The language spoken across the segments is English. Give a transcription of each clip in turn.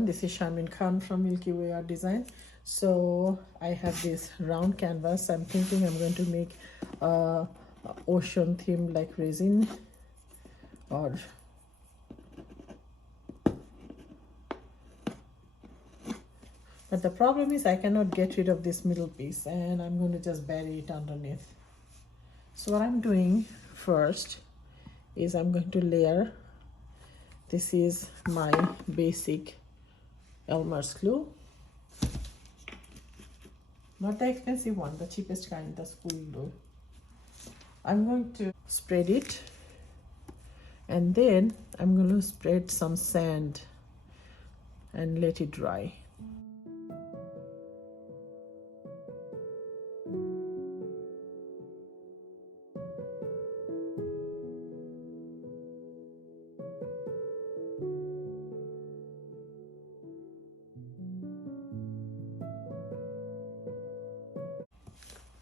everyone, this is Sharmin Khan from Milkyway Art Design. So I have this round canvas. I'm thinking I'm going to make a ocean theme like resin, or but the problem is I cannot get rid of this middle piece, and I'm going to just bury it underneath. So what I'm doing first is I'm going to layer. This is my basic Elmer's glue, not the expensive one, the cheapest kind, the school glue. I'm going to spread it, and then I'm going to spread some sand and let it dry.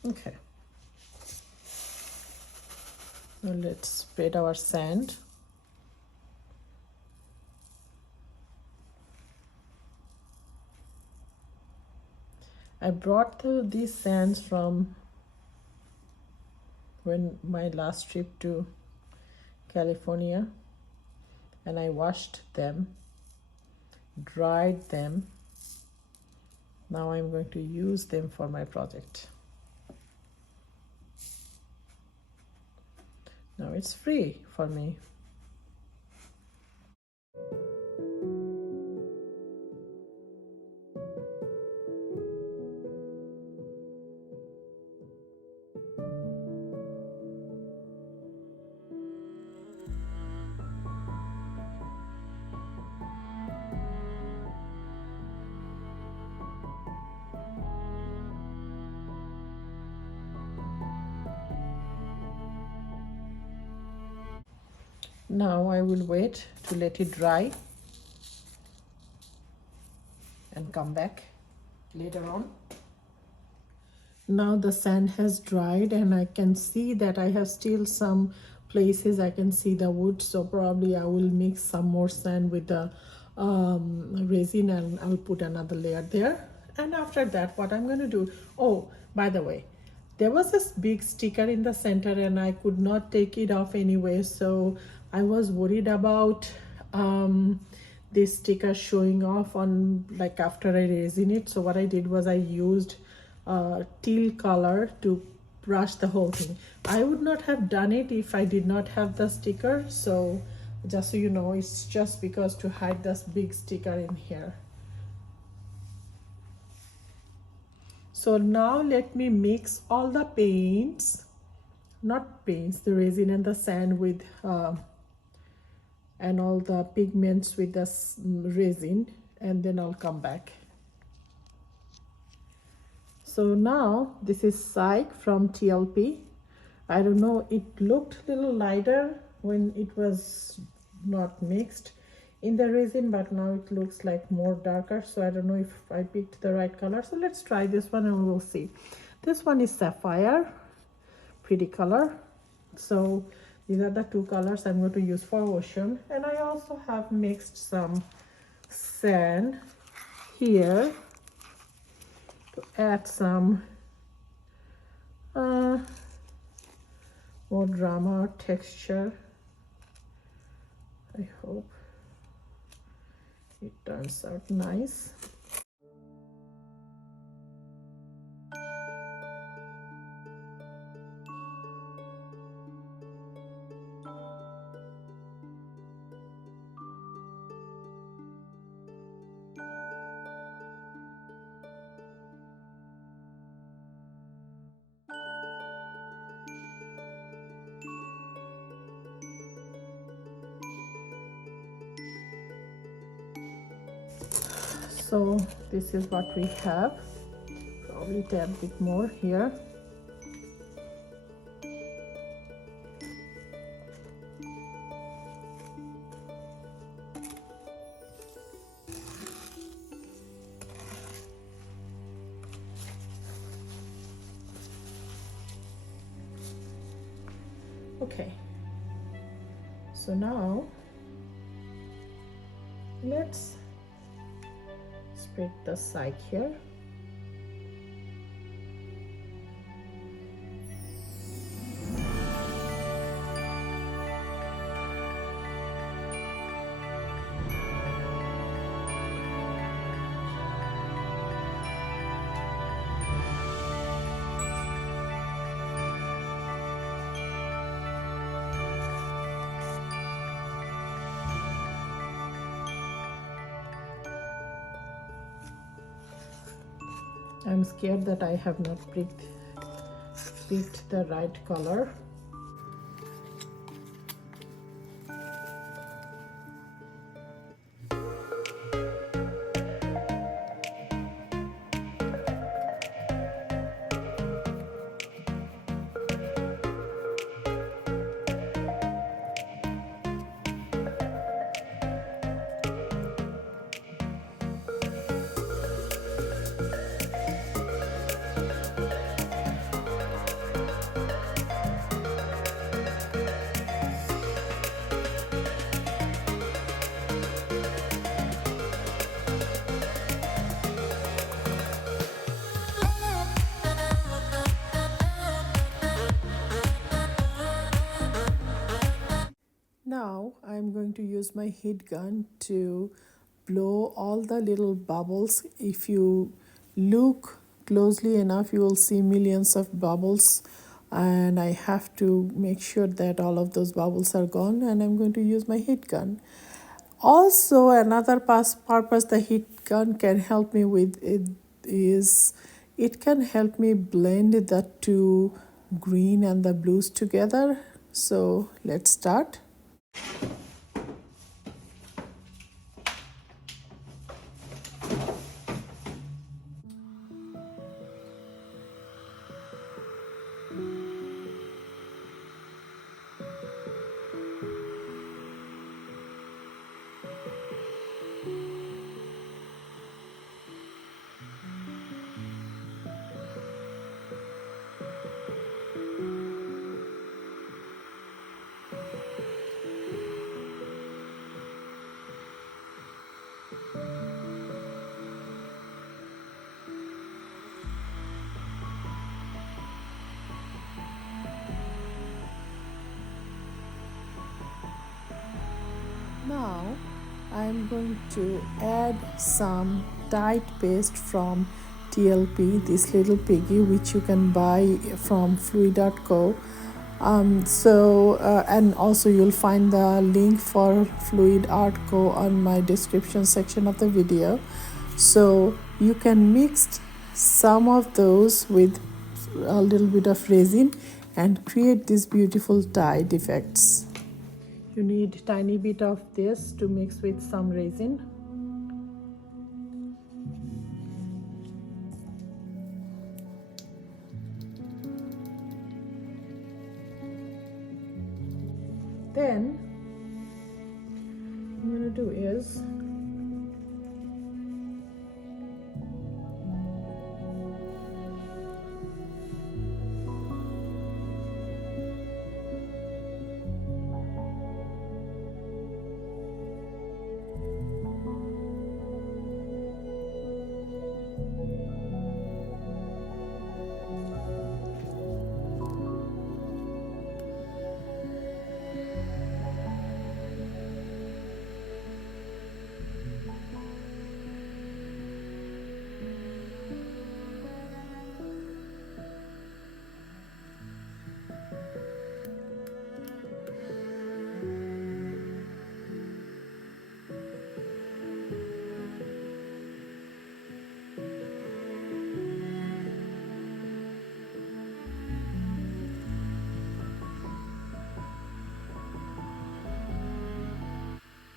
Okay, now let's spread our sand. I brought these sands from my last trip to California, and I washed them, dried them. Now I'm going to use them for my project. Now it's free for me. Now I will wait to let it dry and come back later on. Now the sand has dried, and I can see that I have still some places I can see the wood, so probably I will mix some more sand with the resin, and I will put another layer there. And after that, what I'm going to do, oh, by the way, there was this big sticker in the center and I could not take it off anyway, so I was worried about this sticker showing off on, like, after I resin it. So what I did was I used teal color to brush the whole thing. I would not have done it if I did not have the sticker, so just so you know, it's just because to hide this big sticker in here. So now let me mix all the paints, not paints, the resin and the sand with and all the pigments with the resin, and then I'll come back. So now this is Psych from TLP. I don't know, it looked a little lighter when it was not mixed in the resin, but now it looks like more darker, so I don't know if I picked the right color. So let's try this one and we'll see. This one is Sapphire, pretty color. So these are the two colors I'm going to use for ocean. And I also have mixed some sand here to add some more drama or texture. I hope it turns out nice. So this is what we have, probably a bit more here. Okay, so now let's activate the side here. I'm scared that I have not picked the right color. Now I'm going to use my heat gun to blow all the little bubbles. If you look closely enough, you will see millions of bubbles, and I have to make sure that all of those bubbles are gone, and I'm going to use my heat gun. Also, another purpose the heat gun can help me with is it can help me blend the two green and the blues together. So let's start. Now I'm going to add some dyed paste from TLP, this little piggy, which you can buy from fluid.co. And also you'll find the link for Fluid Art Co on my description section of the video. So you can mix some of those with a little bit of resin and create these beautiful dyed effects. You need tiny bit of this to mix with some resin. Then what I'm going to do is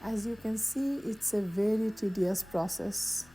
as you can see, it's a very tedious process.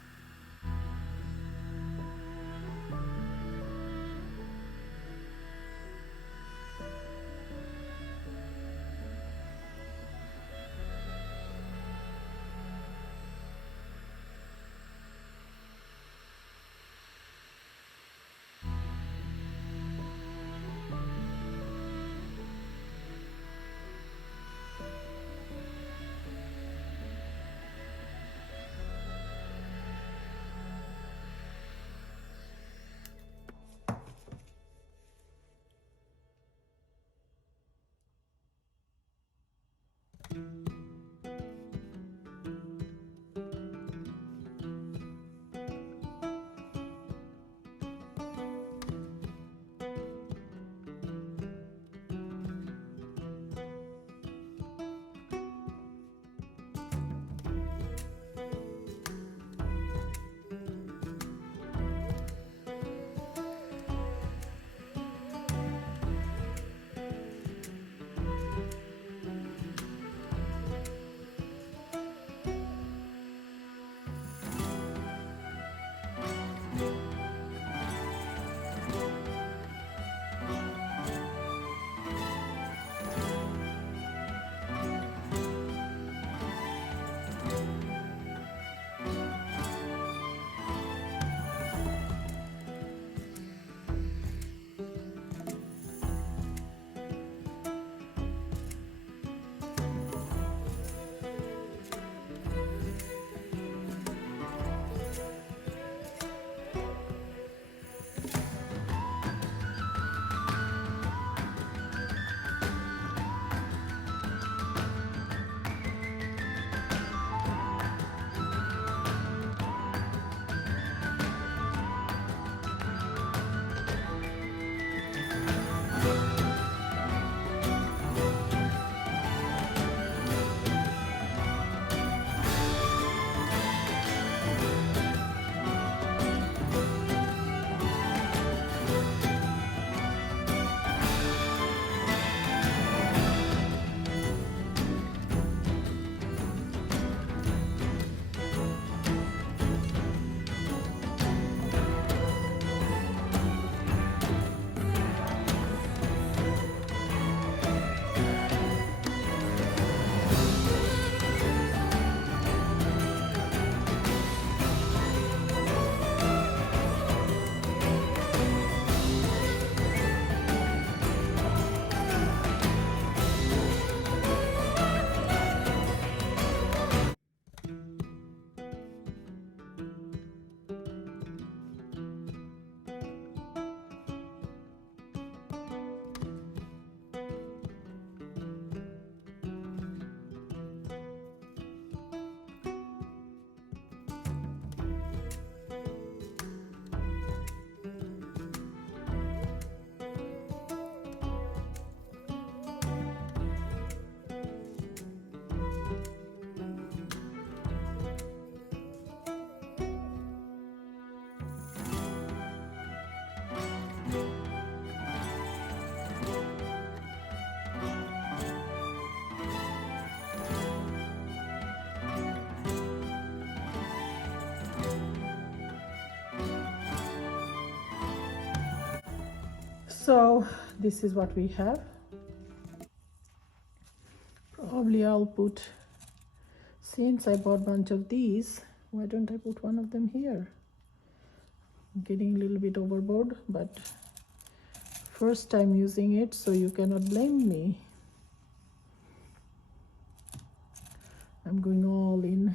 So this is what we have. Probably I'll put, since I bought a bunch of these, why don't I put one of them here? I'm getting a little bit overboard, but first time using it, so you cannot blame me. I'm going all in.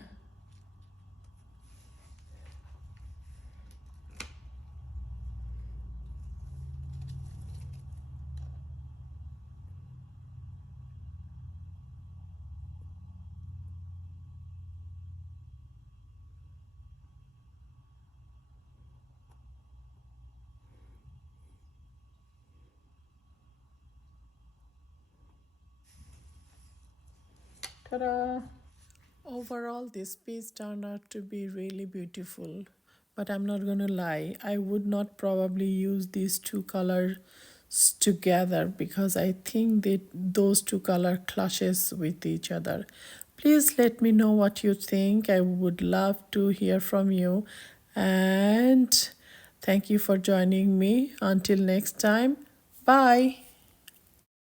Ta-da! Overall, this piece turned out to be really beautiful, but I'm not gonna lie, I would not probably use these two colors together because I think that those two color clashes with each other. Please let me know what you think. I would love to hear from you, and thank you for joining me. Until next time, bye.